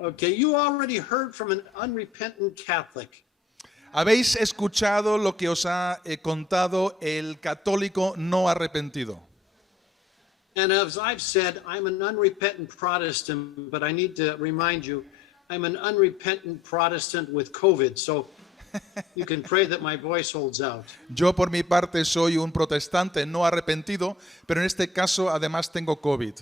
Okay, you already heard from an unrepentant Catholic. Habéis escuchado lo que os ha contado el católico no arrepentido. And as I've said, I'm an unrepentant Protestant, but I need to remind you, I'm an unrepentant Protestant with COVID, so you can pray that my voice holds out. Yo por mi parte soy un protestante no arrepentido, pero en este caso además tengo COVID.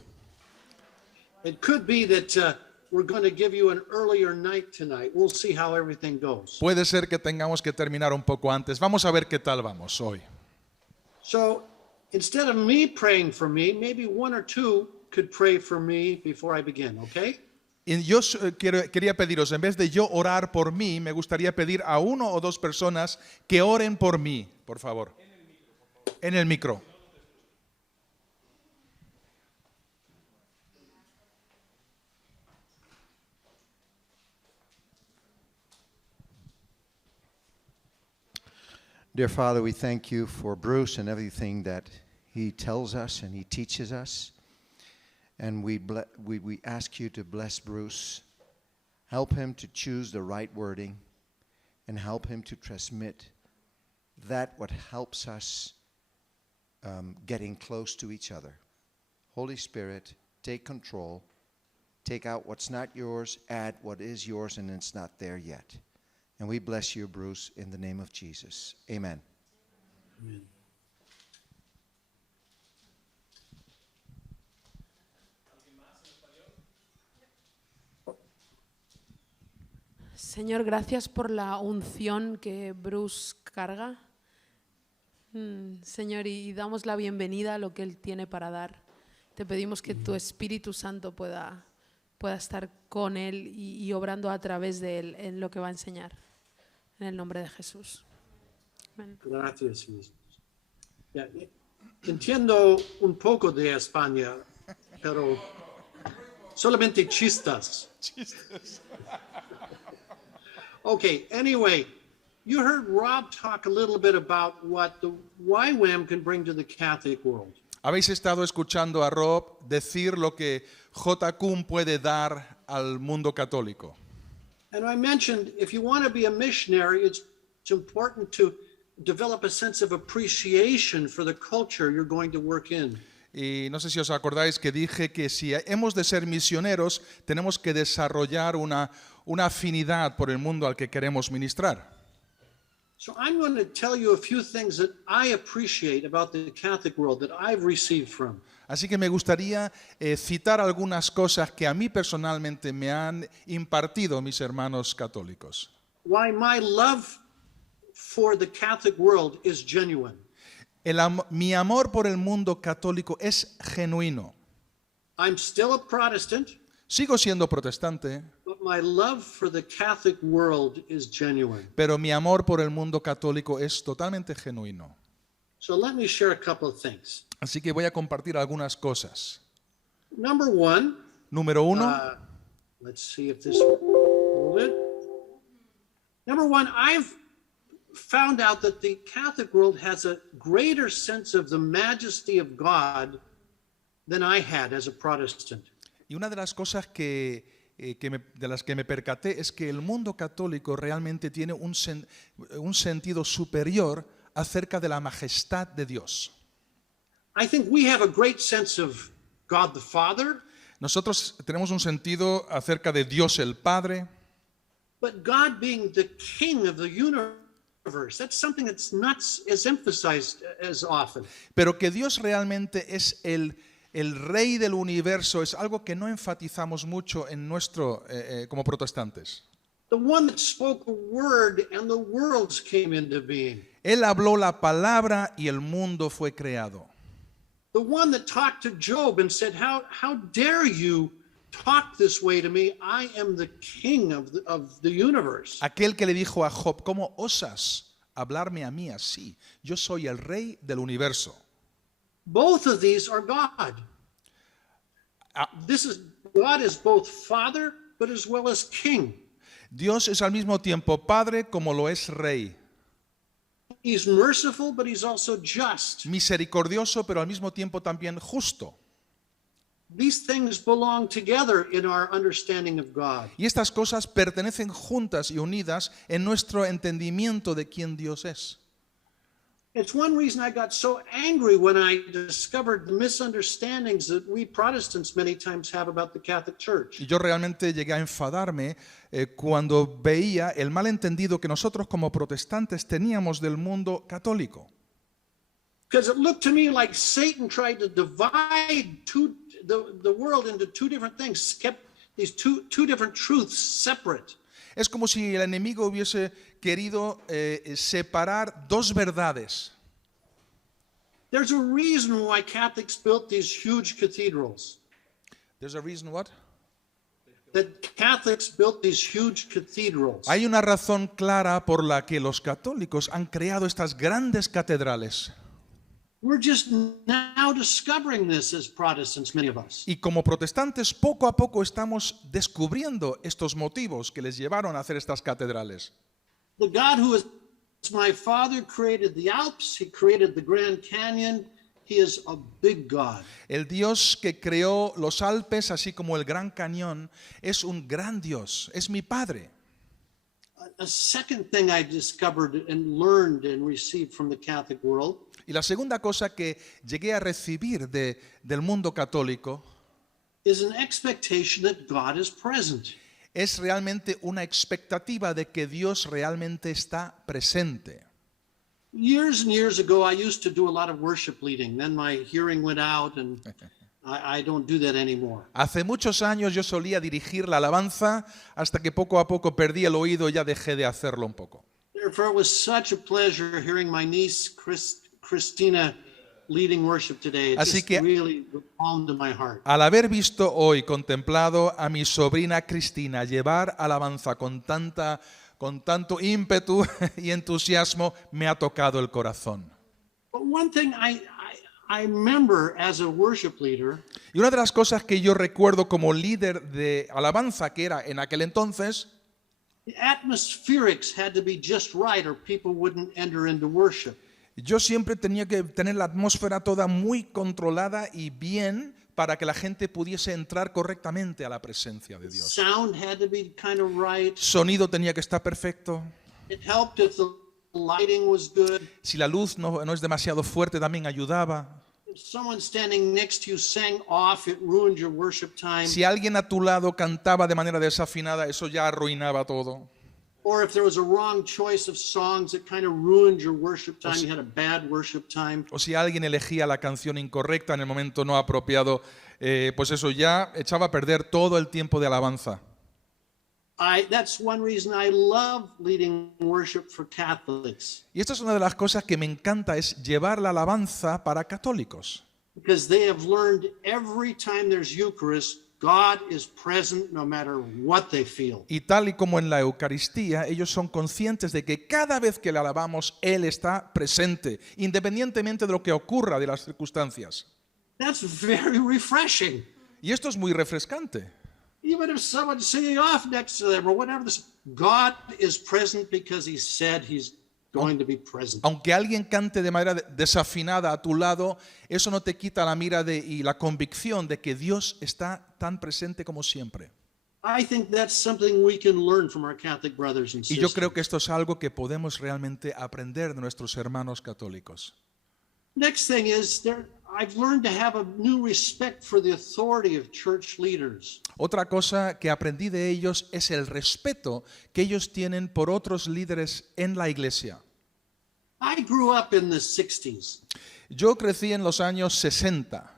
It could be that we're going to give you an earlier night tonight. We'll see how everything goes. Puede ser que tengamos que terminar un poco antes. Vamos a ver qué tal vamos hoy. So instead of me praying for me, maybe one or two could pray for me before I begin, okay? Y yo quería pediros, en vez de yo orar por mí, me gustaría pedir a uno o dos personas que oren por mí, por favor. En el micro. Dear Father, we thank you for Bruce and everything that he tells us and he teaches us. And we ask you to bless Bruce. Help him to choose the right wording and help him to transmit that what helps us getting close to each other. Holy Spirit, take control. Take out what's not yours, add what is yours, and it's not there yet. And we bless you, Bruce, in the name of Jesus. Amen. Amen. Señor, gracias por la unción que Bruce carga. Señor, y damos la bienvenida a lo que Él tiene para dar. Te pedimos que tu Espíritu Santo pueda estar con Él y obrando a través de Él en lo que va a enseñar. En el nombre de Jesús. Amén. Gracias, Jesús. Ya, entiendo un poco de España, pero solamente chistes. Okay, anyway, you heard Rob talk a little bit about what the YWAM can bring to the Catholic world. Habéis estado escuchando a Rob decir lo que JCUM puede dar al mundo católico. And I mentioned if you want to be a missionary, it's important to develop a sense of appreciation for the culture you're going to work in. Y no sé si os acordáis que dije que si hemos de ser misioneros, tenemos que desarrollar una afinidad por el mundo al que queremos ministrar. So I'm going to tell you a few things that I appreciate about the Catholic world that I've received from. Así que me gustaría citar algunas cosas que a mí personalmente me han impartido mis hermanos católicos. Why my love for the Catholic world is genuine. Mi amor por el mundo católico es genuino. I'm still a Protestant. Sigo siendo protestante, But my love for the Catholic world is genuine. pero mi amor por el mundo católico es totalmente genuino. So let me share a couple of things. Así que voy a compartir algunas cosas. Number one, Número uno, let's see if this hold it. Number one, I've found out that the Catholic world has a greater sense of the majesty of God than I had as a Protestant. y una de las cosas de las que me percaté es que el mundo católico realmente tiene un sentido superior acerca de la majestad de Dios. I think we have a great sense of God the Father, Nosotros tenemos un sentido acerca de Dios el Padre, but God being the King of the universe, that's something that's not as emphasized as often. pero que Dios realmente es el Rey del universo es algo que no enfatizamos mucho en como protestantes. The one that spoke a word and the worlds came into being. Él habló la palabra y el mundo fue creado. The one that talked to Job and said, how dare you talk this way to me? I am the king of the universe. Aquel que le dijo a Job, ¿cómo osas hablarme a mí así? Yo soy el rey del universo. Both of these are God. God is both Father, but as well as King. Dios es al mismo tiempo Padre como lo es Rey. He's merciful, but he's also just. Misericordioso, pero al mismo tiempo también justo. these things belong together in our understanding of God. Y estas cosas pertenecen juntas y unidas en nuestro entendimiento de quién Dios es. It's one reason I got so angry when I discovered the misunderstandings that we Protestants many times have about the Catholic Church. Y yo realmente llegué a enfadarme cuando veía el malentendido que nosotros como protestantes teníamos del mundo católico. Because it looked to me like Satan tried to divide the world into two different things, kept these two different truths separate. Es como si el enemigo hubiese querido separar dos verdades. There's a reason why Catholics built these huge cathedrals. There's a reason what? That Catholics built these huge cathedrals. Hay una razón clara por la que los católicos han creado estas grandes catedrales. We're just now discovering this as Protestants, many of us. Y como protestantes, poco a poco estamos descubriendo estos motivos que les llevaron a hacer estas catedrales. The God who is my Father created the Alps, He created the Grand Canyon. He is a big God. El Dios que creó los Alpes, así como el Gran Cañón, es un gran Dios, es mi Padre. A second thing I discovered and learned and received from the Catholic world Y la segunda cosa que llegué a recibir del mundo católico is an expectation that God is present. es realmente una expectativa de que Dios realmente está presente. Years and years ago, I used to do a lot of worship leading. Then my hearing went out, and I don't do that anymore. Hace muchos años yo solía dirigir la alabanza hasta que poco a poco perdí el oído y ya dejé de hacerlo un poco. Therefore, it was such a pleasure hearing my niece Christina leading worship today. It Así just que- really calmed my heart. Al haber visto hoy, contemplado a mi sobrina Cristina llevar alabanza con tanto ímpetu y entusiasmo, me ha tocado el corazón. But one thing I remember as a worship leader Y una de las cosas que yo recuerdo como líder de alabanza que era en aquel entonces, the atmospherics had to be just right or people wouldn't enter into worship. yo siempre tenía que tener la atmósfera toda muy controlada y bien para que la gente pudiese entrar correctamente a la presencia de Dios. Sound had to be kind of right. Sonido tenía que estar perfecto. It helped if the lighting was good. Si la luz no es demasiado fuerte, también ayudaba. If someone standing next to you sang off, it ruined your worship time. Si alguien a tu lado cantaba de manera desafinada, eso ya arruinaba todo. Or if there was a wrong choice of songs, it kind of ruined your worship time. You had a bad worship time. O si alguien elegía la canción incorrecta en el momento no apropiado, pues eso ya echaba a perder todo el tiempo de alabanza. That's one reason I love leading worship for Catholics, Y esta es una de las cosas que me encanta, es llevar la alabanza para católicos. because they have learned every time there's Eucharist, God is present no matter what they feel. Y tal y como en la Eucaristía, ellos son conscientes de que cada vez que le alabamos, Él está presente, independientemente de lo que ocurra, de las circunstancias. That's very refreshing. Y esto es muy refrescante. Even if someone's singing off next to them or whatever, God is present because He said He's going to be present. Aunque alguien cante de manera desafinada a tu lado, eso no te quita la mirada y la convicción de que Dios está tan presente como siempre. I think that's something we can learn from our Catholic brothers and Y yo sisters. creo que esto es algo que podemos realmente aprender de nuestros hermanos católicos. Next thing is I've learned to have a new respect for the authority of church leaders. Otra cosa que aprendí de ellos es el respeto que ellos tienen por otros líderes en la iglesia. I grew up in the 60s, Yo crecí en los años 60.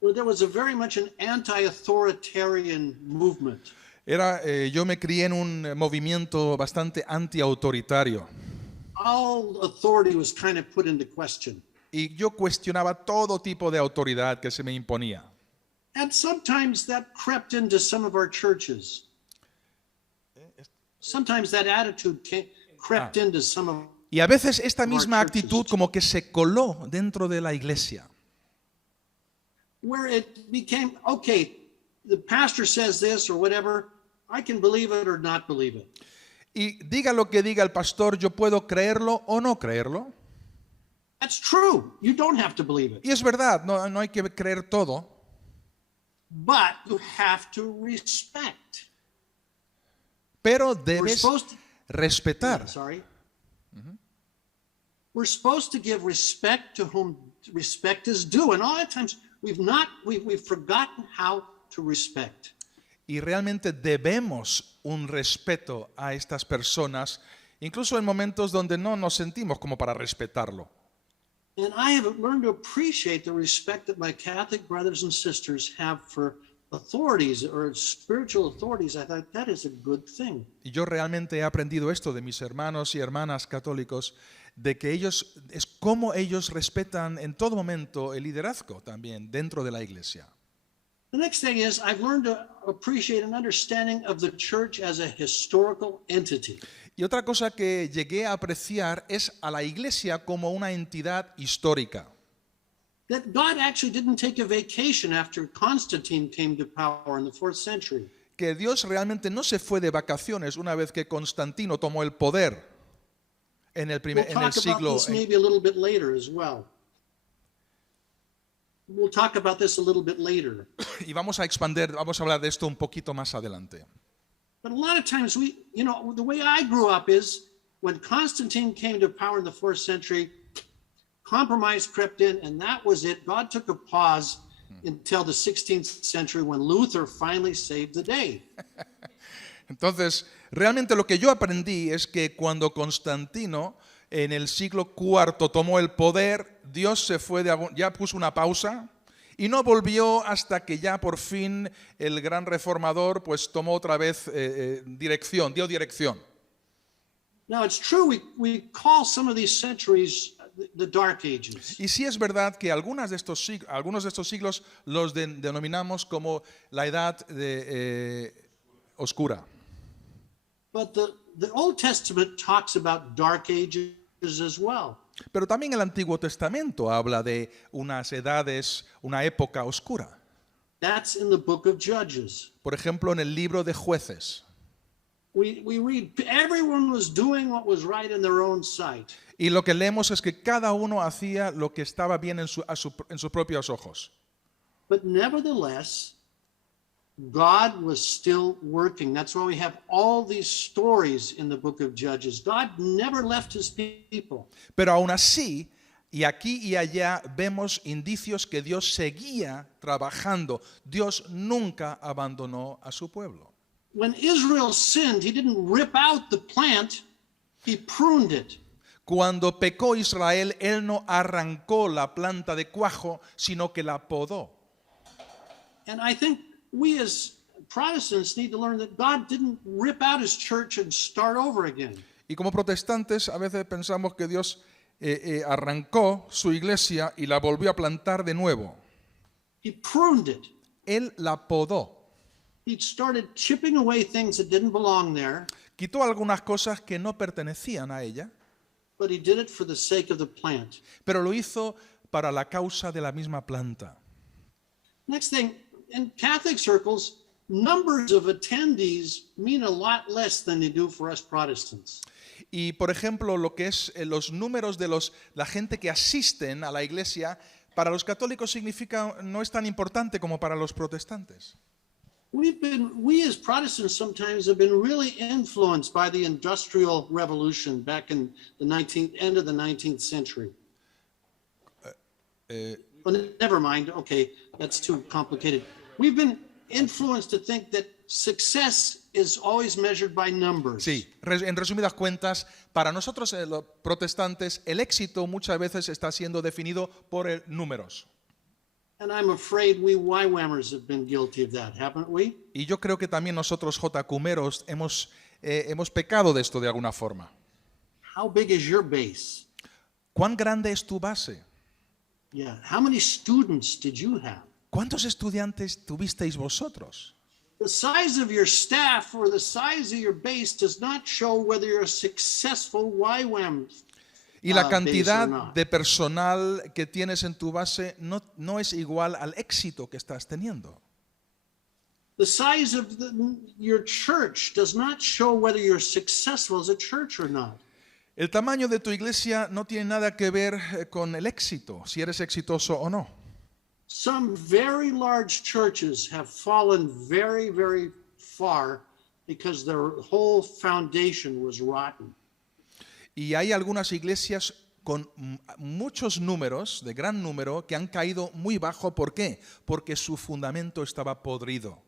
where there was a very much an anti-authoritarian movement. Yo me crié en un movimiento bastante antiautoritario All authority was kind of put into question. y yo cuestionaba todo tipo de autoridad que se me imponía. And sometimes that crept into some of our churches. Sometimes that attitude crept into some of Y a veces esta misma churches. actitud como que se coló dentro de la iglesia. where it became, okay, the pastor says this or whatever, I can believe it or not believe it. Y diga lo que diga el pastor, yo puedo creerlo o no creerlo. That's true. You don't have to believe it. Y es verdad, no hay que creer todo. but you have to respect. Pero We're debes supposed to, respetar. sorry. We're supposed to give respect to whom respect is due, and a lot of times we've forgotten how to respect. Y realmente debemos un respeto a estas personas, incluso en momentos donde no nos sentimos como para respetarlo. And I have learned to appreciate the respect that my Catholic brothers and sisters have for authorities or spiritual authorities. I thought that is a good thing. Y yo realmente he aprendido esto de mis hermanos y hermanas católicos, de que ellos, es como ellos respetan en todo momento el liderazgo también dentro de la iglesia. The next thing is I've learned to appreciate an understanding of the church as a historical entity. Y otra cosa que llegué a apreciar es a la iglesia como una entidad histórica. That God actually didn't take a vacation after Constantine came to power in the 4th century. Que Dios realmente no se fue de vacaciones una vez que Constantino tomó el poder en el, We'll en el talk about siglo. this maybe a little bit later as well. We'll talk about this a little bit later. Y vamos a hablar de esto un poquito más adelante. But a lot of times the way I grew up is when Constantine came to power in the 4th century, compromise crept in, and that was it. God took a pause until the 16th century when Luther finally saved the day. Entonces, realmente lo que yo aprendí es que cuando Constantino en el siglo IV tomó el poder, Dios se fue ya puso una pausa y no volvió hasta que ya por fin el gran reformador pues tomó otra vez dio dirección. Now it's true we call some of these centuries the Dark Ages. Y sí es verdad que algunos de estos siglos los denominamos como la edad oscura. But the Old Testament talks about dark ages as well. Pero también el Antiguo Testamento habla de unas edades, una época oscura. That's in the book of Judges. Por ejemplo, en el libro de Jueces. We read everyone was doing what was right in their own sight. Y lo que leemos es que cada uno hacía lo que estaba bien en sus propios ojos. But nevertheless, God was still working. That's why we have all these stories in the book of Judges. God never left his people. Pero aún así, y aquí y allá vemos indicios que Dios seguía trabajando. Dios nunca abandonó a su pueblo. When Israel sinned, he didn't rip out the plant, he pruned it. Cuando pecó Israel, él no arrancó la planta de cuajo, sino que la podó. And I think we as Protestants need to learn that God didn't rip out his church and start over again. Y como protestantes a veces pensamos que Dios arrancó su iglesia y la volvió a plantar de nuevo. He pruned it. Él la podó. He started chipping away things that didn't belong there, Quitó algunas cosas que no pertenecían a ella, but he did it for the sake of the plant. pero lo hizo para la causa de la misma planta. Next thing, in Catholic circles, numbers of attendees mean a lot less than they do for us Protestants. Y por ejemplo, lo que es los números de la gente que asisten a la iglesia, para los católicos no es tan importante como para los protestantes. We as Protestants sometimes have been really influenced by the Industrial Revolution back in the end of the 19th century. Well, never mind. Okay, that's too complicated. We've been influenced to think that success is always measured by numbers. Sí, en resumidas cuentas, para nosotros los protestantes el éxito muchas veces está siendo definido por números. And I'm afraid we YWAMers have been guilty of that, haven't we? Y yo creo que también nosotros JQmeros hemos pecado de esto de alguna forma. How big is your base? ¿Cuán grande es tu base? Yeah. How many students did you have? ¿Cuántos estudiantes tuvisteis vosotros? The size of your staff or the size of your base does not show whether you're a successful YWAM. Y la cantidad de personal que tienes en tu base no es igual al éxito que estás teniendo. The size of your church does not show whether you're successful as a church or not. El tamaño de tu iglesia no tiene nada que ver con el éxito, si eres exitoso o no. some very large churches have fallen very, very far because their whole foundation was rotten. Y hay algunas iglesias con muchos números, de gran número, que han caído muy bajo. ¿Por qué? Porque su fundamento estaba podrido.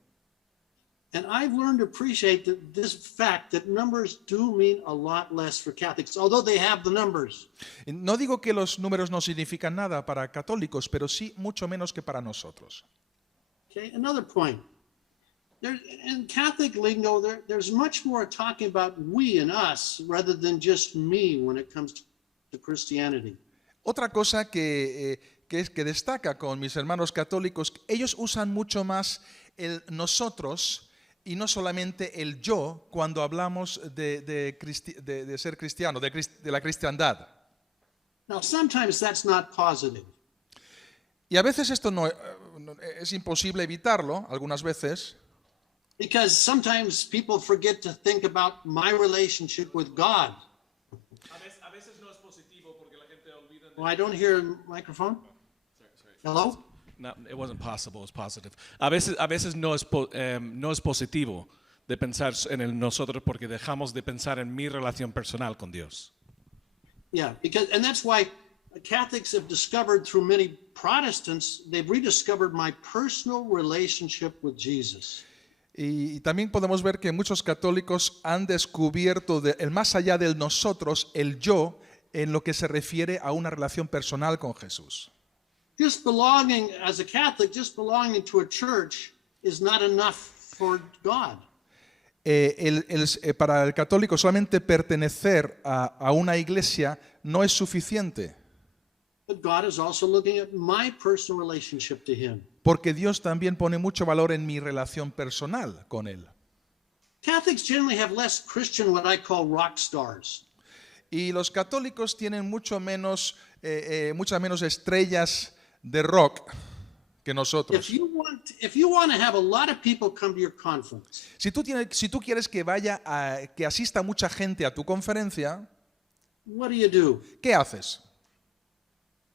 And I've learned to appreciate this fact that numbers do mean a lot less for Catholics, although they have the numbers. No digo que los números no significan nada para católicos, pero sí mucho menos que para nosotros. Okay, another point. In Catholic lingo, there's much more talking about we and us rather than just me when it comes to Christianity. Otra cosa que destaca con mis hermanos católicos, ellos usan mucho más el nosotros y no solamente el yo cuando hablamos de ser cristiano, de la cristiandad. Now, sometimes that's not positive. Y a veces esto no es imposible evitarlo, algunas veces. Because sometimes people forget to think about my relationship with God. A veces no es positivo porque la gente olvida. Oh, I don't hear a microphone. Hello? No, it wasn't possible, it's positive. A veces no es positivo de pensar en el nosotros porque dejamos de pensar en mi relación personal con Dios. Yeah, and that's why Catholics have discovered through many Protestants, they've rediscovered my personal relationship with Jesus. Y también podemos ver que muchos católicos han descubierto el más allá del nosotros, el yo, en lo que se refiere a una relación personal con Jesús. Just belonging, as a Catholic, just belonging to a church is not enough for God. Para el católico solamente pertenecer a una iglesia no es suficiente. But God is also looking at my personal relationship to Him. Porque Dios también pone mucho valor en mi relación personal con Él. Catholics generally have less Christian, what I call rock stars. Y los católicos tienen muchas menos estrellas de rock que nosotros. If you want to have a lot of people come to your conference, Si tú quieres que asista mucha gente a tu conferencia, what do? ¿qué haces?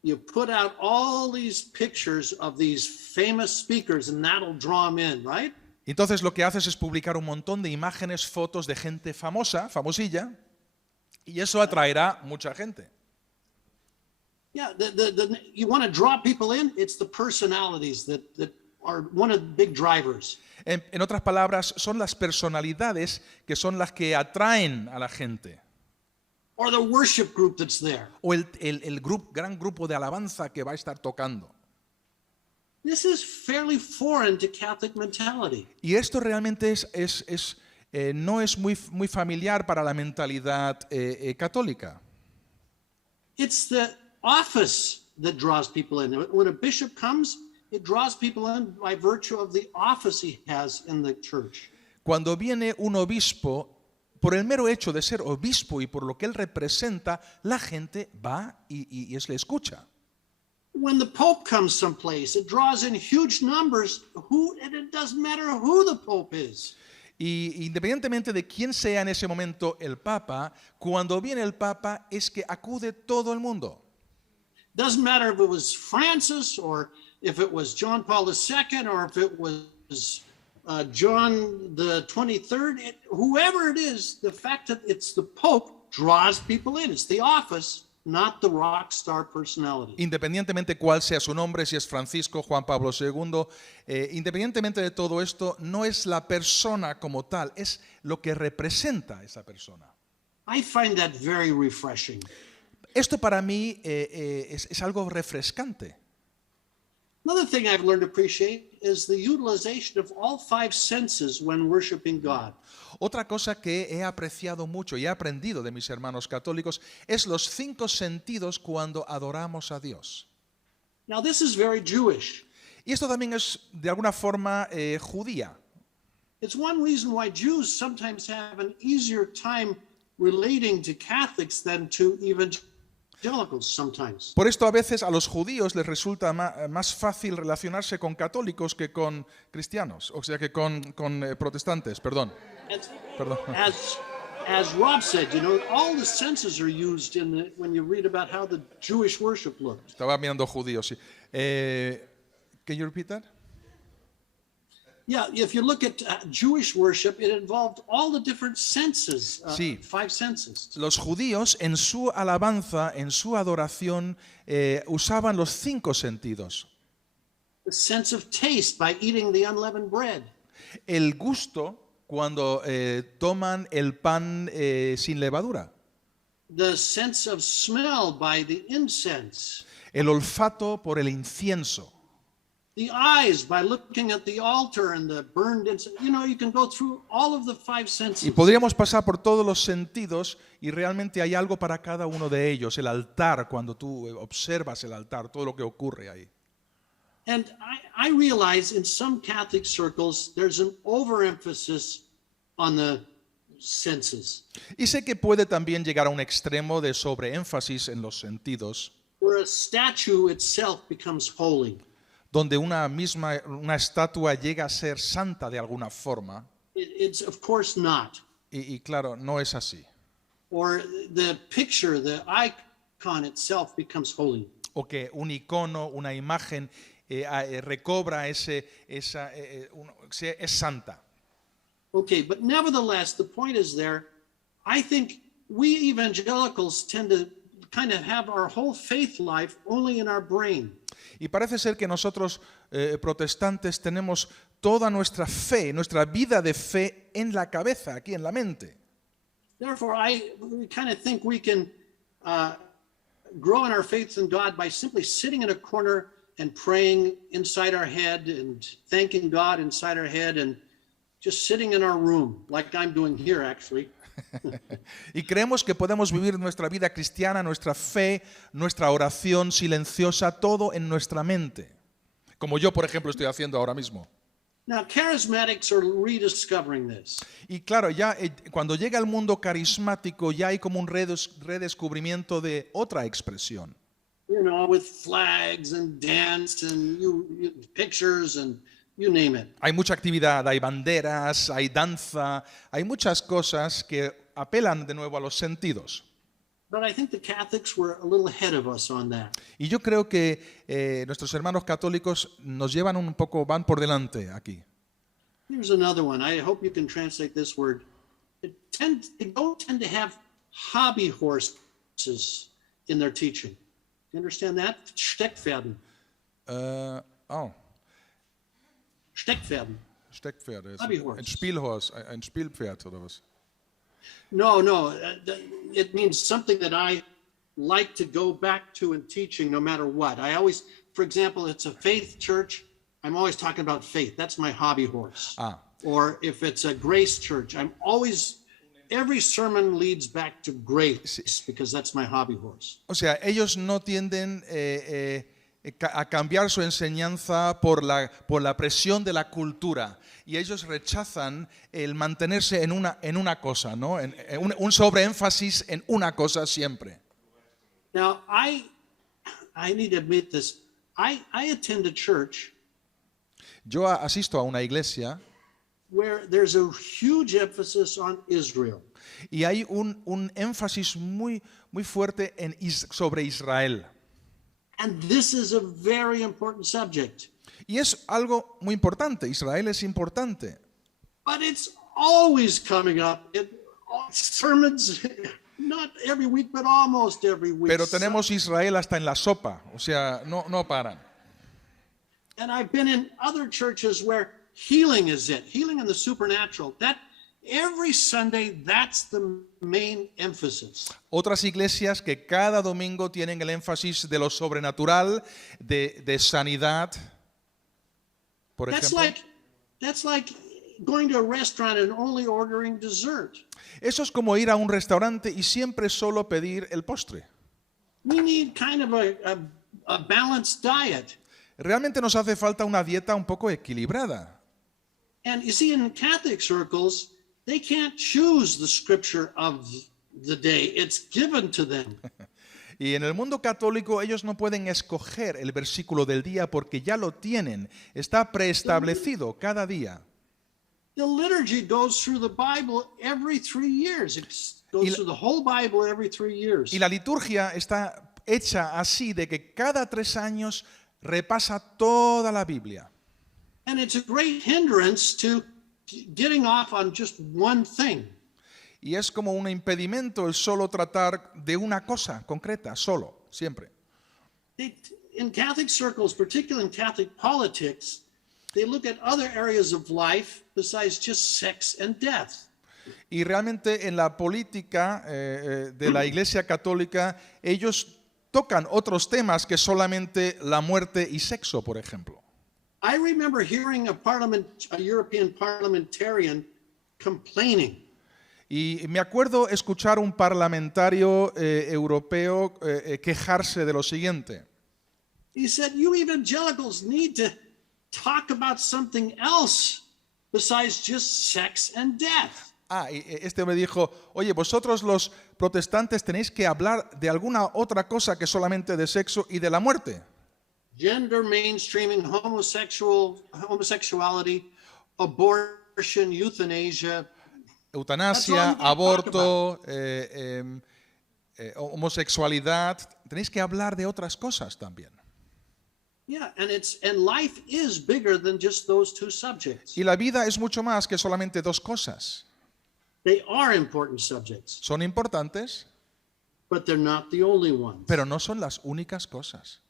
You put out all these pictures of these famous speakers and that'll draw them in, right? Entonces lo que haces es publicar un montón de imágenes, fotos de gente famosa, famosilla, y eso atraerá mucha gente. Yeah, you want to draw people in, it's the personalities that are one of the big drivers. En otras palabras, son las personalidades que son las que atraen a la gente. Or the worship group that's there. O el gran grupo de alabanza que va a estar tocando. This is fairly foreign to Catholic mentality. Y esto realmente no es muy familiar para la mentalidad católica. It's the office that draws people in. When a bishop comes, it draws people in by virtue of the office he has in the church. Cuando viene un obispo, por el mero hecho de ser obispo y por lo que él representa, la gente va y le escucha. When the Pope comes someplace, it draws in huge numbers, and it doesn't matter who the Pope is. Y independientemente de quién sea en ese momento el Papa, cuando viene el Papa es que acude todo el mundo. Doesn't matter if it was Francis or if it was John Paul II or if it was John the 23rd, whoever it is, the fact that it's the Pope draws people in. It's the office, not the rock star personality. Independientemente cuál sea su nombre, si es Francisco, Juan Pablo II, independientemente de todo esto, no es la persona como tal, es lo que representa a esa persona. I find that very refreshing. Esto para mí es algo refrescante. Another thing I've learned to appreciate is the utilization of all five senses when worshiping God. Otra cosa que he apreciado mucho y he aprendido de mis hermanos católicos es los 5 sentidos cuando adoramos a Dios. Now this is very Jewish. Y esto también es de alguna forma judía. It's one reason why Jews sometimes have an easier time relating to Catholics than to evangelicals sometimes. Por esto a veces a los judíos les resulta más fácil relacionarse con católicos que con cristianos, o sea que con protestantes, perdón. As Rob said, you know, all the senses are used when you read about how the Jewish worship looked. Estaba mirando judíos, sí. Can you repeat that? Yeah, if you look at Jewish worship, it involved all the different senses, Sí. 5 senses. Los judíos en su alabanza, en su adoración, usaban los 5 sentidos. The sense of taste by eating the unleavened bread. El gusto cuando toman el pan sin levadura. The sense of smell by the incense. El olfato por el incienso. The eyes by looking at the altar and the burned incense. You know, you can go through all of the 5 senses. Y podríamos pasar por todos los sentidos y realmente hay algo para cada uno de ellos. El altar, cuando tú observas el altar, todo lo que ocurre ahí. And I realize in some Catholic circles there's an overemphasis on the senses, Y sé que puede también llegar a un extremo de sobreénfasis en los sentidos, where a statue itself becomes holy. donde una estatua llega a ser santa de alguna forma. It's of course not. Y claro, no es así. Or the picture, the icon itself becomes holy. O que un icono, una imagen recobra es santa. Okay, but nevertheless, the point is there. I think we evangelicals tend to kind of have our whole faith life only in our brain. Y parece ser que nosotros protestantes tenemos toda nuestra fe, nuestra vida de fe en la cabeza, aquí en la mente. Therefore, we kind of think we can grow in our faith in God by simply sitting in a corner and praying inside our head and thanking God inside our head and just sitting in our room, like I'm doing here actually. Y creemos que podemos vivir nuestra vida cristiana, nuestra fe, nuestra oración silenciosa, todo en nuestra mente. Como yo, por ejemplo, estoy haciendo ahora mismo. Now, charismatics are rediscovering this. Y claro, ya cuando llega el mundo carismático, ya hay como un redescubrimiento de otra expresión. You know, with flags and dance and pictures and you name it. Hay mucha actividad, hay banderas, hay danza, hay muchas cosas que apelan de nuevo a los sentidos. But I think the Catholics were a little ahead of us on that. Y yo creo que nuestros hermanos católicos nos llevan un poco, van por delante aquí. Here's another one. I hope you can translate this word. They don't tend to have hobby horses in their teaching. You understand that? Steckpferden. Steckpferden. Steckpferd. Hobbyhorse. Ein Spielhorse, ein Spielpferd oder was? No. It means something that I like to go back to in teaching no matter what. I always, for example, it's a faith church. I'm always talking about faith. That's my hobby horse. Or if it's a grace church, every sermon leads back to grace because that's my hobby horse. O sea, ellos no tienden a cambiar su enseñanza por la presión de la cultura y ellos rechazan el mantenerse en una cosa, ¿no? Un sobreénfasis en una cosa siempre. Now, I need to admit this. I attend a church Yo asisto a una iglesia where there's a huge emphasis on Israel. y hay un énfasis muy fuerte sobre Israel. And this is a very important subject. Y es algo muy importante. Israel es importante. But it's always coming up in sermons, not every week, but almost every week. Pero tenemos Israel hasta en la sopa. O sea, no paran. And I've been in other churches where healing is it, healing in the supernatural. That every Sunday, that's the main emphasis. Otras iglesias que cada domingo tienen el énfasis de lo sobrenatural, de sanidad. Por ejemplo. That's like going to a restaurant and only ordering dessert. Eso es como ir a un restaurante y siempre solo pedir el postre. We need kind of a balanced diet. Realmente nos hace falta una dieta un poco equilibrada. And you see, in Catholic circles, they can't choose the scripture of the day. It's given to them. Y en el mundo católico ellos no pueden escoger el versículo del día porque ya lo tienen. Está preestablecido cada día. The liturgy goes through the Bible every 3 years. It goes through the whole Bible every 3 years. Y la liturgia está hecha así de que cada 3 años repasa toda la Biblia. And it's a great hindrance to getting off on just one thing. Y es como un impedimento el solo tratar de una cosa concreta, solo, siempre. In Catholic circles, particularly in Catholic politics, they look at other areas of life besides just sex and death. Y realmente en la política de la Iglesia Católica, ellos tocan otros temas que solamente la muerte y sexo, por ejemplo. I remember hearing a European parliamentarian complaining. Y me acuerdo escuchar un parlamentario europeo quejarse de lo siguiente. He said, "You evangelicals need to talk about something else besides just sex and death." Y este hombre dijo, oye, vosotros los protestantes tenéis que hablar de alguna otra cosa que solamente de sexo y de la muerte. Gender mainstreaming, homosexuality, abortion, euthanasia. Eutanasia, aborto, homosexualidad. Tenéis que hablar de otras cosas también. Yeah, and life is bigger than just those two subjects. Y la vida es mucho más que solamente dos cosas. They are important subjects, Son importantes, but they're not the only ones. pero no son las únicas cosas.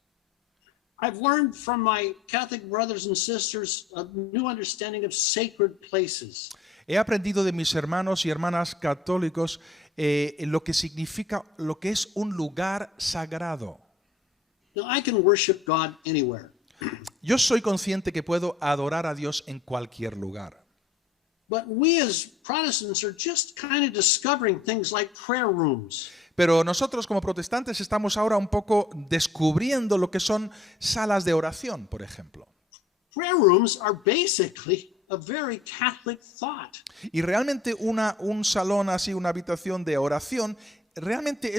I've learned from my Catholic brothers and sisters a new understanding of sacred places. He aprendido de mis hermanos y hermanas católicos lo que significa, lo que es un lugar sagrado. Now, I can worship God anywhere, Yo soy consciente que puedo adorar a Dios en cualquier lugar. but we as Protestants are just kind of discovering things like prayer rooms. Pero nosotros como protestantes estamos ahora un poco descubriendo lo que son salas de oración, por ejemplo. Prayer rooms are basically a very Catholic thought. Y realmente un salón así, una habitación de oración, realmente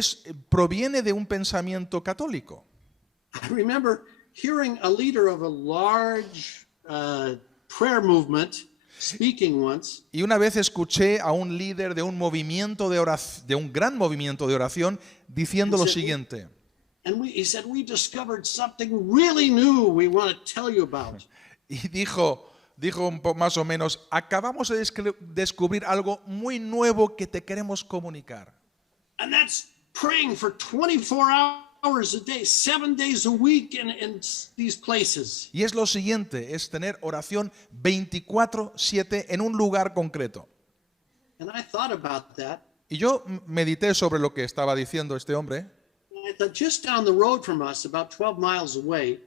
proviene de un pensamiento católico. I remember hearing a leader of a large prayer movement speaking once. Y una vez escuché a un líder de un movimiento de oración, de un gran movimiento de oración, diciendo lo siguiente. And he said, "We discovered something really new we want to tell you about." Y dijo un poco más o menos, acabamos de descubrir algo muy nuevo que te queremos comunicar. And that's praying for 24 hours a day, 7 days a week in these places. Y es lo siguiente, es tener oración 24/7 en un lugar concreto. And I thought about that. Y yo medité sobre lo que estaba diciendo este hombre. And I thought just down the road from us, about 12 miles away,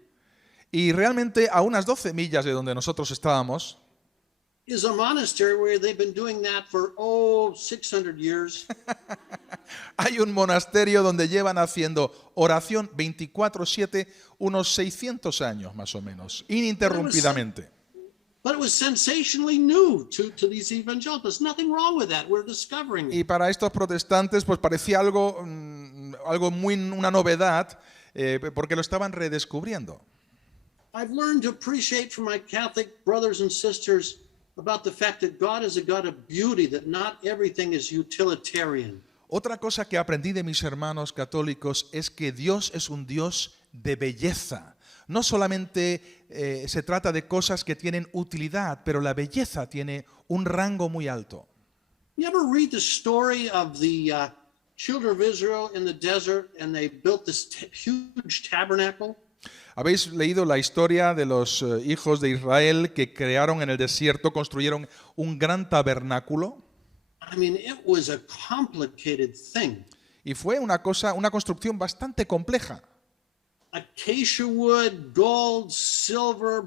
Y realmente a unas 12 millas de donde nosotros estábamos, is a monastery where they've been doing that for 600 years. hay un monasterio donde llevan haciendo oración 24/7 unos 600 años más o menos, ininterrumpidamente. But it was sensationally new to these evangelicals. Nothing wrong with that. We're discovering it. Y para estos protestantes pues parecía algo una novedad porque lo estaban redescubriendo. I've learned to appreciate from my Catholic brothers and sisters about the fact that God is a God of beauty, that not everything is utilitarian. Otra cosa que aprendí de mis hermanos católicos es que Dios es un Dios de belleza. No solamente se trata de cosas que tienen utilidad, pero la belleza tiene un rango muy alto. You ever read the story of the children of Israel in the desert and they built this huge tabernacle? ¿Habéis leído la historia de los hijos de Israel que crearon en el desierto, construyeron un gran tabernáculo? I mean, it was a complicated thing. Y fue una construcción bastante compleja. Acacia wood, gold, silver.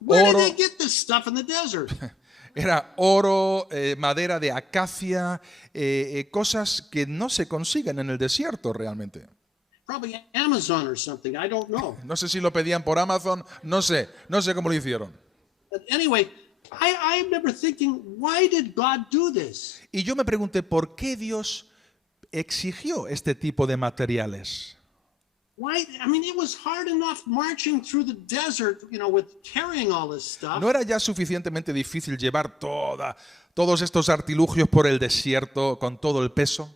Where did Oro. they get this stuff in the desert? Era oro, madera de acacia, cosas que no se consiguen en el desierto realmente. Probably Amazon or something. I don't know. No sé si lo pedían por Amazon, no sé cómo lo hicieron. But anyway, I remember thinking, why did God do this? Y yo me pregunté, ¿por qué Dios exigió este tipo de materiales? Why? I mean, it was hard enough marching through the desert, with carrying all this stuff. ¿No era ya suficientemente difícil llevar todos estos artilugios por el desierto con todo el peso?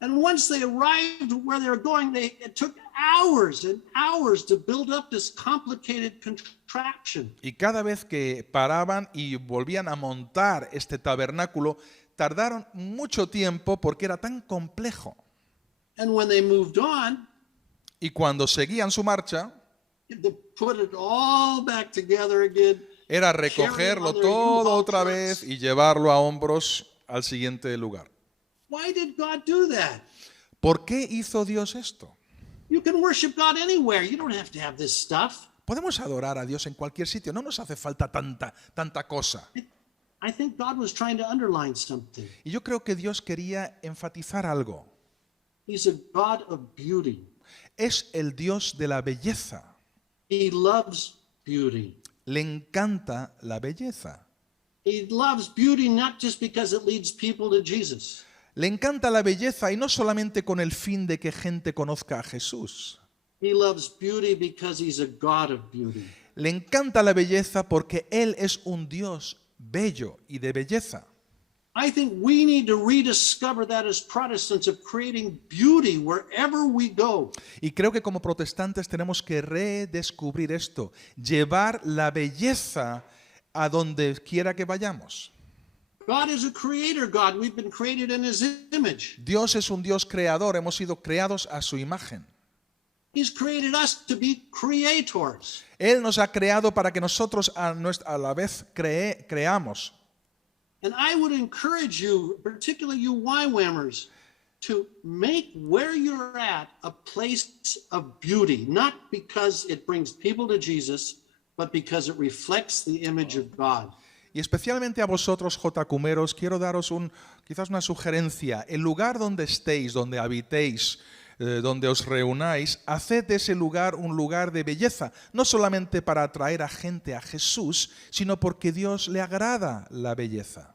And once they arrived where they were going, it took hours and hours to build up this complicated contraption. Y cada vez que paraban y volvían a montar este tabernáculo, tardaron mucho tiempo porque era tan complejo. And when they moved on, Y cuando seguían su marcha, to put it all back together again. era recogerlo todo otra vez y llevarlo a hombros al siguiente lugar. Why did God do that? ¿Por qué hizo Dios esto? You can worship God anywhere. You don't have to have this stuff. Podemos adorar a Dios en cualquier sitio, no nos hace falta tanta cosa. I think God was trying to underline something. Y yo creo que Dios quería enfatizar algo. He's a God of beauty. Es el Dios de la belleza. He loves beauty. Le encanta la belleza. He loves beauty not just because it leads people to Jesus. Le encanta la belleza y no solamente con el fin de que gente conozca a Jesús. He loves beauty because he's a God of beauty. Le encanta la belleza porque Él es un Dios bello y de belleza. I think we need to rediscover that as Protestants of creating beauty wherever we go. Y creo que como protestantes tenemos que redescubrir esto, llevar la belleza a donde quiera que vayamos. God is a creator God. We've been created in his image. Dios es un Dios creador, hemos sido creados a su imagen. He's created us to be creators. Él nos ha creado para que nosotros a la vez creamos. And I would encourage you, particularly you YWAMers, to make where you're at a place of beauty, not because it brings people to Jesus, but because it reflects the image of God. Y especialmente a vosotros, JCumeros, quiero daros quizás una sugerencia. El lugar donde estéis, donde habitéis, donde os reunáis, haced de ese lugar un lugar de belleza, no solamente para atraer a gente a Jesús, sino porque Dios le agrada la belleza.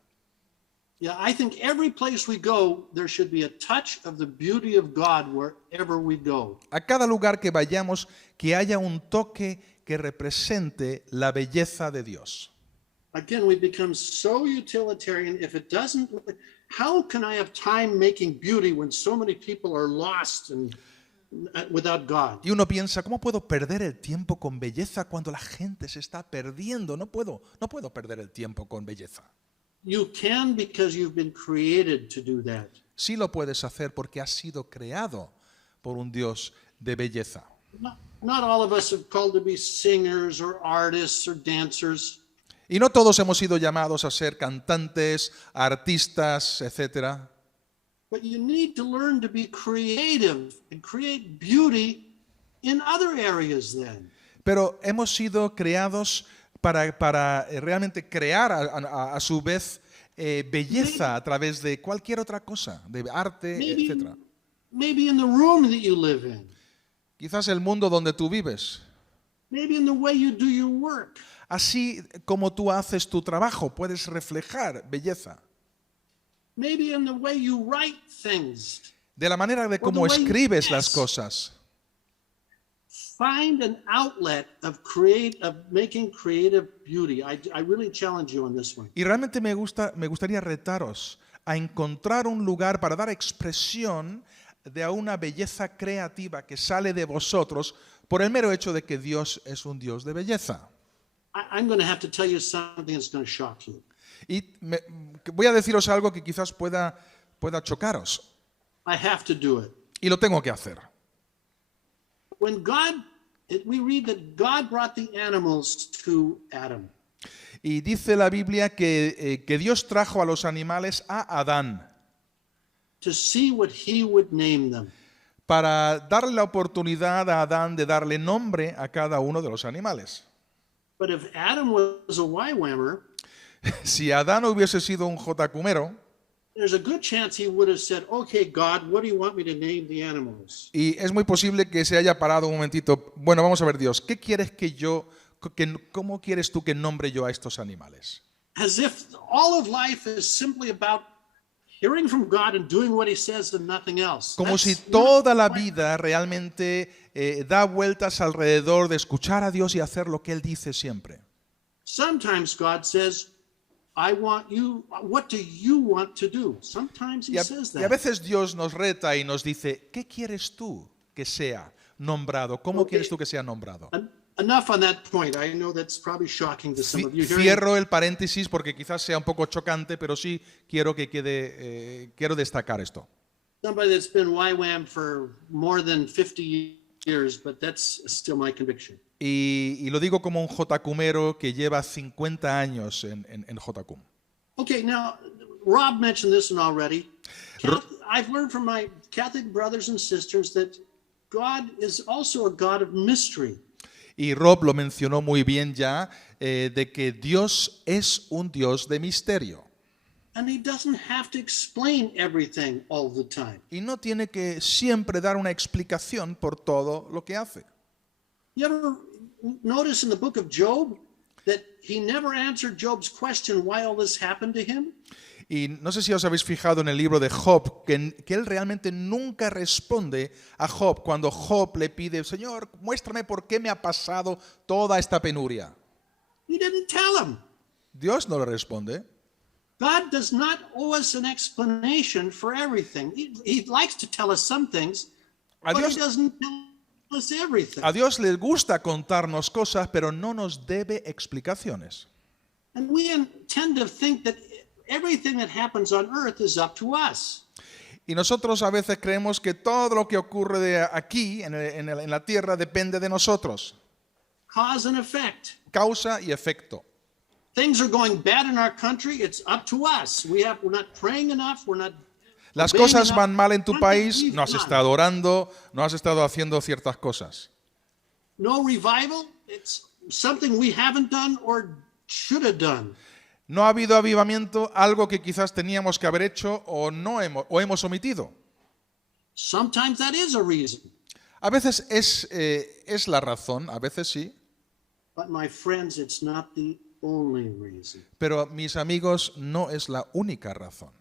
Yeah, I think every place we go, there should be a touch of the beauty of God wherever we go. A cada lugar que vayamos, que haya un toque que represente la belleza de Dios. Again, we become so utilitarian. If it doesn't, how can I have time making beauty when so many people are lost and without God? Y uno piensa, ¿cómo puedo perder el tiempo con belleza cuando la gente se está perdiendo? No puedo perder el tiempo con belleza. You can because you've been created to do that. Sí lo puedes hacer porque has sido creado por un Dios de belleza. Not all of us are called to be singers or artists or dancers. Y no todos hemos sido llamados a ser cantantes, artistas, etc. But you need to learn to be creative and create beauty in other areas then. Pero hemos sido creados para realmente crear a su vez belleza a través de cualquier otra cosa, de arte, etc. Maybe in the room that you live in. Quizás el mundo donde tú vives. Maybe in the way you do your work. Así como tú haces tu trabajo, puedes reflejar belleza. Maybe in the way you write things. De la manera de cómo escribes las cosas. Find an outlet of making creative beauty. I really challenge you on this one. Y realmente me gustaría retaros a encontrar un lugar para dar expresión de una belleza creativa que sale de vosotros por el mero hecho de que Dios es un Dios de belleza. I'm going to have to tell you something that's going to shock you. Y voy a deciros algo que quizás pueda chocaros. I have to do it. Y lo tengo que hacer. When we read that God brought the animals to Adam. Y dice la Biblia que Dios trajo a los animales a Adán To see what he would name them. para darle la oportunidad a Adán de darle nombre a cada uno de los animales. But if Adam was a YWAMer, Si Adán hubiese sido un JCumero, there's a good chance he would have said, "Okay, God, what do you want me to name the animals?" y es muy posible que se haya parado un momentito. Bueno, vamos a ver, Dios, ¿cómo quieres tú que nombre yo a estos animales? As if all of life is simply about hearing from God and doing what he says and nothing else. Como si That's toda la not- vida realmente da vueltas alrededor de escuchar a Dios y hacer lo que Él dice siempre. Sometimes God says, I want you, what do you want to do? Sometimes he says Y a that. veces Dios nos reta y nos dice, ¿qué quieres tú que sea nombrado? ¿Cómo Okay. quieres tú que sea nombrado? Enough on that point. I know that's probably shocking to some of you. Hearing- Cierro el paréntesis porque quizás sea un poco chocante, pero sí quiero que quede, quiero destacar esto. Somebody that's been YWAM for more than 50 years, but that's still my conviction. Y lo digo como un JCUMero que lleva 50 años en JCUM. Okay, now Rob mentioned this one already. I've learned from my Catholic brothers and sisters that God is also a God of mystery. Y Rob lo mencionó muy bien ya, de que Dios es un Dios de misterio. And he doesn't have to explain everything all the time. Y no tiene que siempre dar una explicación por todo lo que hace. You ever notice in the book of Job that he never answered Job's question why all this happened to him? Y no sé si os habéis fijado en el libro de Job, que él realmente nunca responde a Job cuando Job le pide, Señor, muéstrame por qué me ha pasado toda esta penuria. He didn't tell him. Dios no le responde. God does not owe us an explanation for everything. He likes to tell us some things, A but Dios, he doesn't tell us everything. a Dios le gusta contarnos cosas, pero no nos debe explicaciones. And we tend to think that everything that happens on earth is up to us. Y nosotros a veces creemos que todo lo que ocurre de aquí, en la tierra, depende de nosotros. Cause and effect. Causa y efecto. Things are going bad in our country, it's up to us. We're not praying enough, we're not Las obeying cosas enough. van mal en tu Something país, we've no has done. estado orando, no has estado haciendo ciertas cosas. No revival, it's something we haven't done or should have done. No ha habido avivamiento, algo que quizás teníamos que haber hecho o hemos omitido. Sometimes that is a reason. A veces es la razón, a veces sí, But my friends, it's not the only reason. pero mis amigos, no es la única razón.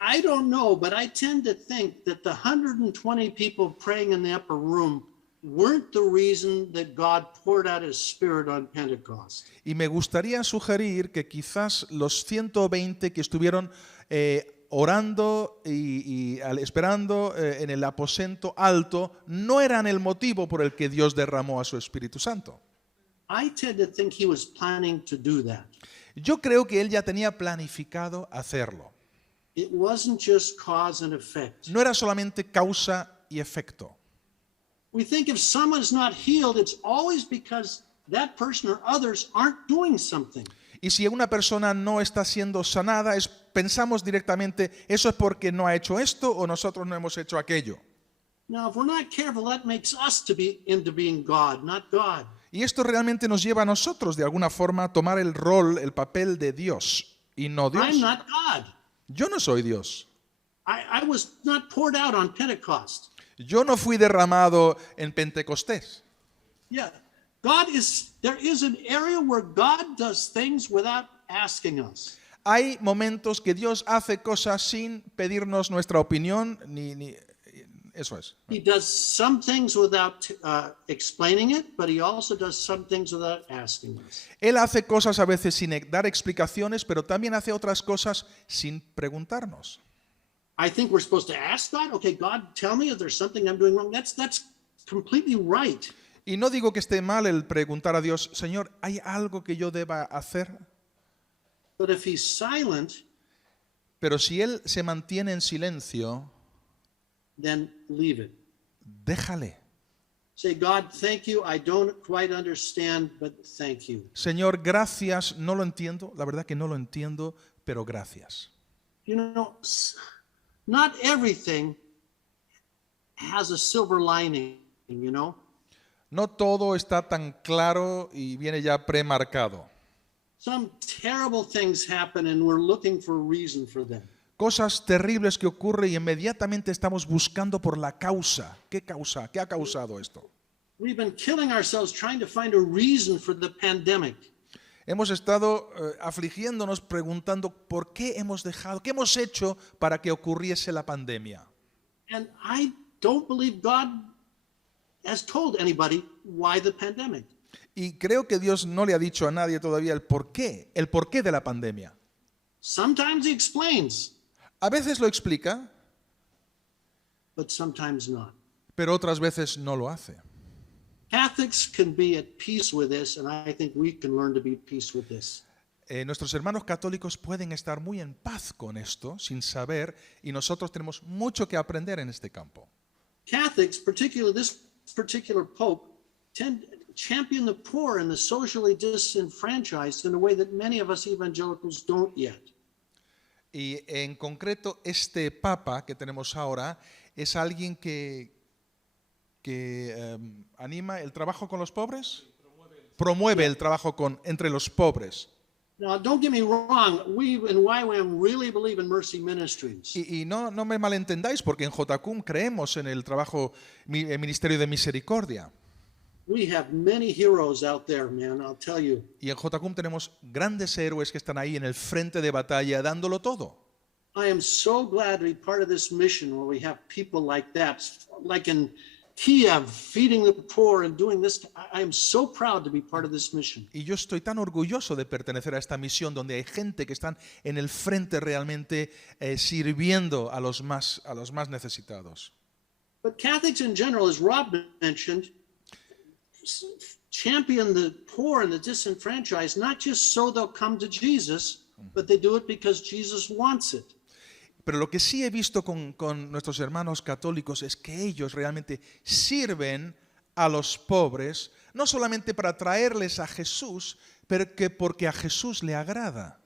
I don't know, but I tend to think that the 120 people praying in the upper room weren't the reason that God poured out his Spirit on Pentecost. Y me gustaría sugerir que quizás los 120 que estuvieron orando y esperando en el aposento alto no eran el motivo por el que Dios derramó a su Espíritu Santo. I tend to think he was planning to do that. Yo creo que él ya tenía planificado hacerlo. It wasn't just cause and effect. No era solamente causa y efecto. We think if someone's not healed, it's always because that person or others aren't doing something. Y si una persona no está siendo sanada, pensamos directamente, eso es porque no ha hecho esto o nosotros no hemos hecho aquello. Now, if we're not careful, that makes us to be into being God, not God. Y esto realmente nos lleva a nosotros, de alguna forma, a tomar el rol, el papel de Dios y no Dios. I'm not God. Yo no soy Dios. I was not poured out on Pentecost. Yo no fui derramado en Pentecostés. Yeah. There is an area where God does things without asking us. Hay momentos que Dios hace cosas sin pedirnos nuestra opinión, ni eso es. He does some things without explaining it, but he also does some things without asking us. Él hace cosas a veces sin dar explicaciones, pero también hace otras cosas sin preguntarnos. I think we're supposed to ask God, okay, God, tell me if there's something I'm doing wrong. That's completely right. Y no digo que esté mal el preguntar a Dios, Señor, ¿hay algo que yo deba hacer? But if he's silent, Pero si Él se mantiene en silencio, then leave it. déjale. Say, God, thank you. I don't quite understand, but thank you. Señor, gracias, no lo entiendo, la verdad que no lo entiendo, pero gracias. You know, not everything has a silver lining, you know. No todo está tan claro y viene ya premarcado. Some terrible things happen and we're looking for a reason for them. Cosas terribles que ocurren y inmediatamente estamos buscando por la causa. ¿Qué causa? ¿Qué ha causado esto? We've been killing ourselves trying to find a reason for the pandemic. Hemos estado afligiéndonos preguntando por qué hemos dejado, qué hemos hecho para que ocurriese la pandemia. And I don't believe God has told anybody why the pandemic. Y creo que Dios no le ha dicho a nadie todavía el porqué de la pandemia. Sometimes he explains, A veces lo explica, but sometimes not. pero otras veces no lo hace. Catholics can be at peace with this, and I think we can learn to be at peace with this. Nuestros hermanos católicos pueden estar muy en paz con esto, sin saber, y nosotros tenemos mucho que aprender en este campo. Catholics, particularly this particular pope, champion the poor and the socially disenfranchised in a way that many of us evangelicals don't yet. Y en concreto, este papa que tenemos ahora es alguien que anima el trabajo con los pobres, promueve el trabajo entre los pobres. Now, don't get me wrong, we in YWAM really believe in mercy ministries. Y no me malentendáis, porque en JCUM creemos en el trabajo, el ministerio de misericordia. We have many heroes out there, man, I'll tell you. Y en JCUM tenemos grandes héroes que están ahí en el frente de batalla dándolo todo. I am so glad to be part of this mission where we have people like that, like in Kiev, feeding the poor and doing this. I am so proud to be part of this mission. Y yo estoy tan orgulloso de pertenecer a esta misión donde hay gente que están en el frente realmente sirviendo a los más necesitados. But Catholics in general, as Rob mentioned, champion the poor and the disenfranchised, not just so they'll come to Jesus, but they do it because Jesus wants it. Pero lo que sí he visto con nuestros hermanos católicos es que ellos realmente sirven a los pobres, no solamente para traerles a Jesús, pero que porque a Jesús le agrada.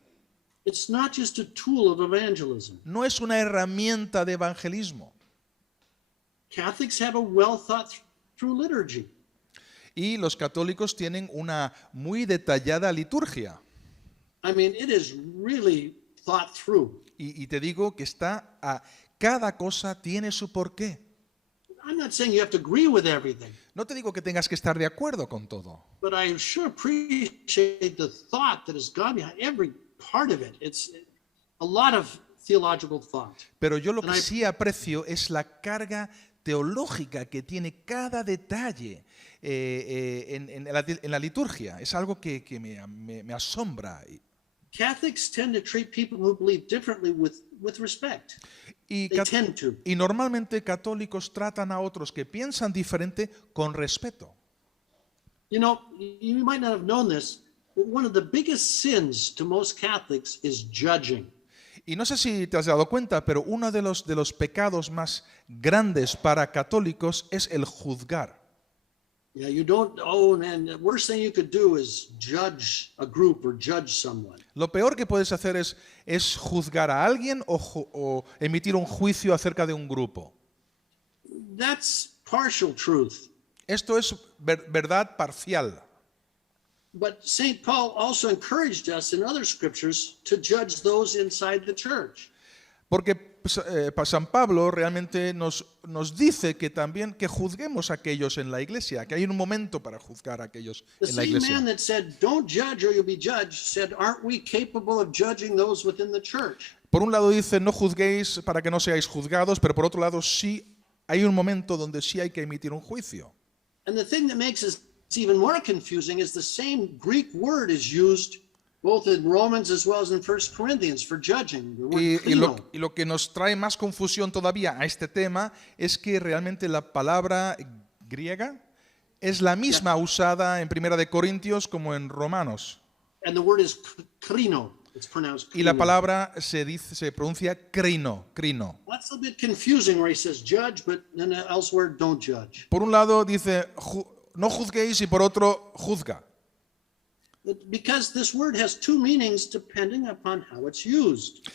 It's not just a tool of evangelism. No es una herramienta de evangelismo. Catholics have a well thought through liturgy. Y los católicos tienen una muy detallada liturgia. I mean, it is really thought through. Y te digo que cada cosa tiene su porqué. I'm not saying you have to agree with everything, No te digo que tengas que estar de acuerdo con todo, but I sure appreciate the thought that has gone behind every part of it. It's a lot of theological thought. pero yo lo And que I- sí aprecio es la carga teológica que tiene cada detalle en la liturgia. Es algo que me asombra. Catholics tend to treat people who believe differently with respect. Y, They tend to. y normalmente católicos tratan a otros que piensan diferente con respeto. You know, you might not have known this, but one of the biggest sins to most Catholics is judging. Y no sé si te has dado cuenta, pero uno de los pecados más grandes para católicos es el juzgar. Yeah, you don't own, and the worst thing you could do is judge a group or judge someone. Lo peor que puedes hacer es juzgar a alguien o emitir un juicio acerca de un grupo. That's partial truth. Esto es verdad parcial. But St. Paul also encouraged us in other scriptures to judge those inside the church. Porque San Pablo realmente nos dice que también que juzguemos a aquellos en la iglesia, que hay un momento para juzgar a aquellos The en la same man iglesia. that said, "Don't judge or you'll be judged," said, "Aren't we capable of judging those within the church?" Por un lado dice, no juzguéis para que no seáis juzgados, pero por otro lado sí hay un momento donde sí hay que emitir un juicio. And the thing that makes it even more confusing is the same Greek word is used both in Romans as well as in 1 Corinthians for judging. The word Y krino. lo que nos trae más confusión todavía a este tema es que realmente la palabra griega es la misma usada en Primera de Corintios como en Romanos. And the word is krino. It's pronounced Y la krino. palabra se pronuncia crino. That's a bit confusing where he says judge, but then elsewhere don't judge. Por un lado dice, no juzguéis, y por otro, juzga. Because this word has two meanings depending upon how it's used.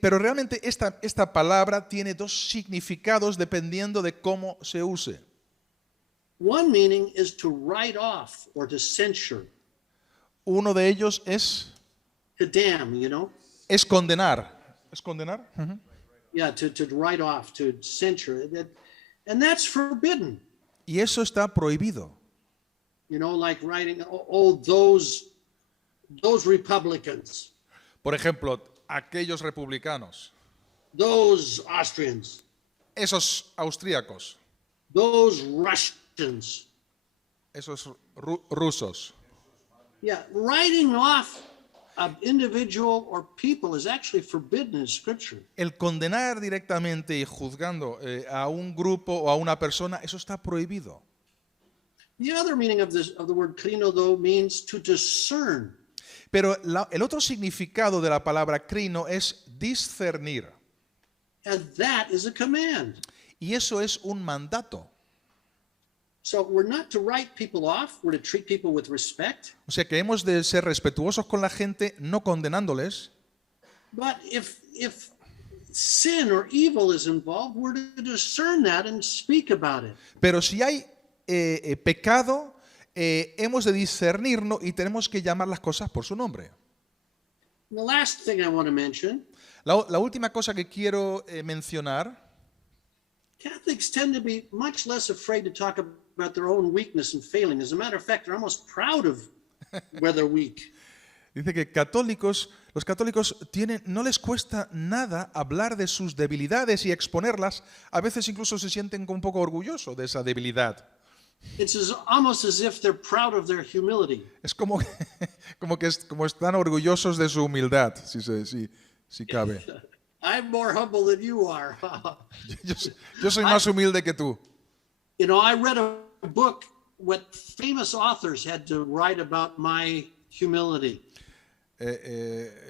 Pero realmente esta palabra tiene dos significados dependiendo de cómo se use. One meaning is to write off or to censure, Uno de ellos es damn, you know? condenar. ¿Es condenar? Ujú. Yeah, to write off, to censure. And that's forbidden. Y eso está prohibido. You know, like writing, oh, those Republicans, Por ejemplo, aquellos republicanos, those Austrians, esos austríacos, those Russians. esos rusos. Yeah, writing off an individual or people is actually forbidden in Scripture. El condenar directamente y juzgando a un grupo o a una persona, eso está prohibido. The other meaning of the word krino, though, means to discern. Pero el otro significado de la palabra crino es discernir. And that is a command. Y eso es un mandato. So we're not to write people off, we're to treat people with respect. O sea que hemos de ser respetuosos con la gente, no condenándoles. But if sin or evil is involved, we're to discern that and speak about it. Pero si hay pecado, hemos de discernirlo y tenemos que llamar las cosas por su nombre. And the last thing I want to mention, La última cosa que quiero mencionar, Catholics tend to be much less afraid to talk about their own weakness and failing. As a matter of fact, they're almost proud of where they're weak. dice que los católicos no les cuesta nada hablar de sus debilidades y exponerlas. A veces incluso se sienten un poco orgullosos de esa debilidad. It's almost as if they're proud of their humility. Es como están orgullosos de su humildad, si cabe. I'm more humble than you are. Yo soy más humilde que tú. You know, I read a book what famous authors had to write about my humility.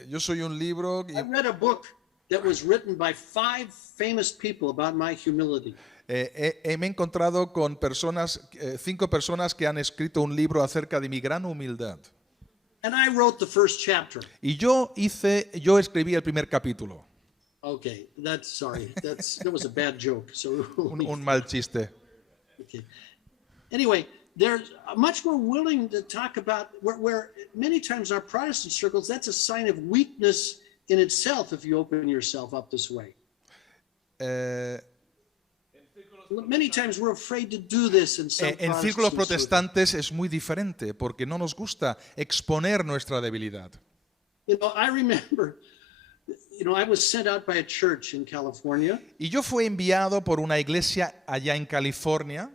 Yo soy un libro. I read a book that was written by 5 famous people about my humility. Me he encontrado con 5 personas que han escrito un libro acerca de mi gran humildad. And I wrote the first chapter. Y yo escribí el primer capítulo. Okay, that was a bad joke. So Un mal chiste. okay. Anyway, they're much more willing to talk about where many times our Protestant circles, that's a sign of weakness in itself if you open yourself up this way. Many times we're afraid to do this in some En círculos Protestant circles. protestantes es muy diferente porque no nos gusta exponer nuestra debilidad. You know, I remember, I was sent out by a church in California. Y yo fui enviado por una iglesia allá en California,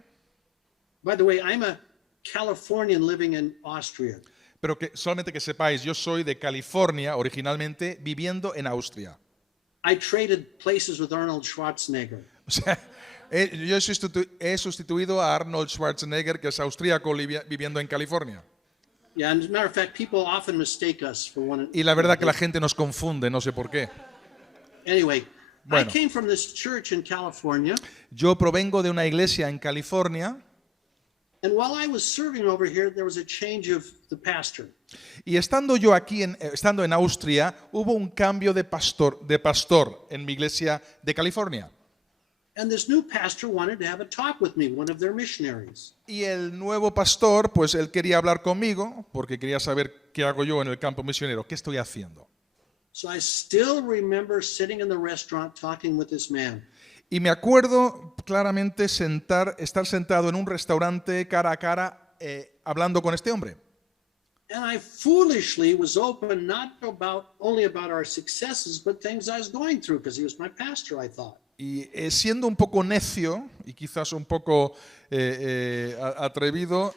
By the way, I'm a Californian living in Austria. pero solamente que sepáis, yo soy de California originalmente, viviendo en Austria. I traded places with Arnold Schwarzenegger. O sea, yo he sustituido a Arnold Schwarzenegger, que es austríaco, viviendo en California. Yeah, and as a matter of fact, people often mistake us for one. Y la verdad que la gente nos confunde, no sé por qué. Anyway, Bueno. I came from this church in California, Yo provengo de una iglesia en California and while I was serving over here, there was a change of the pastor. y estando yo aquí, estando en Austria, hubo un cambio de pastor en mi iglesia de California. And this new pastor wanted to have a talk with me, one of their missionaries. Y el nuevo pastor, pues él quería hablar conmigo porque quería saber qué hago yo en el campo misionero, qué estoy haciendo. So I still remember sitting in the restaurant talking with this man. Y me acuerdo claramente estar sentado en un restaurante cara a cara hablando con este hombre. And I foolishly was open not only about our successes, but things I was going through, because he was my pastor, I thought. Y siendo un poco necio y quizás un poco atrevido,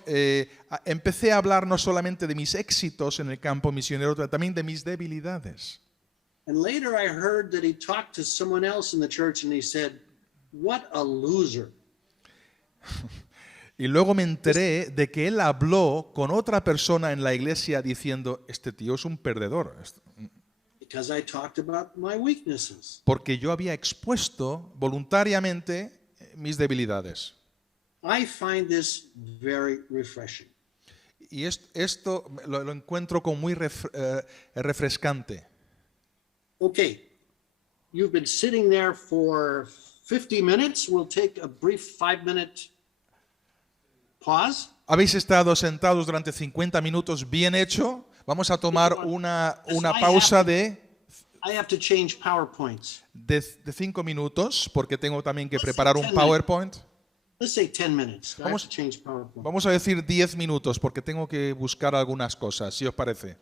empecé a hablar no solamente de mis éxitos en el campo misionero, pero también de mis debilidades. And later I heard that he talked to someone else in the church and he said, "What a loser." Y luego me enteré de que él habló con otra persona en la iglesia diciendo, este tío es un perdedor, Because I talked about my weaknesses. porque yo había expuesto voluntariamente mis debilidades. I find this very refreshing. Y esto lo encuentro como muy refrescante. Okay, you've been sitting there for 50 minutes. We'll take a brief 5-minute pause. Habéis estado sentados durante 50 minutos, bien hecho. Vamos a tomar una pausa de I have to change PowerPoints. 5 minutos porque tengo también que Let's preparar say un 10 PowerPoint. Let's say 10 minutes. I have Vamos- to change PowerPoint. Vamos a decir 10 minutos porque tengo que buscar algunas cosas, si os parece.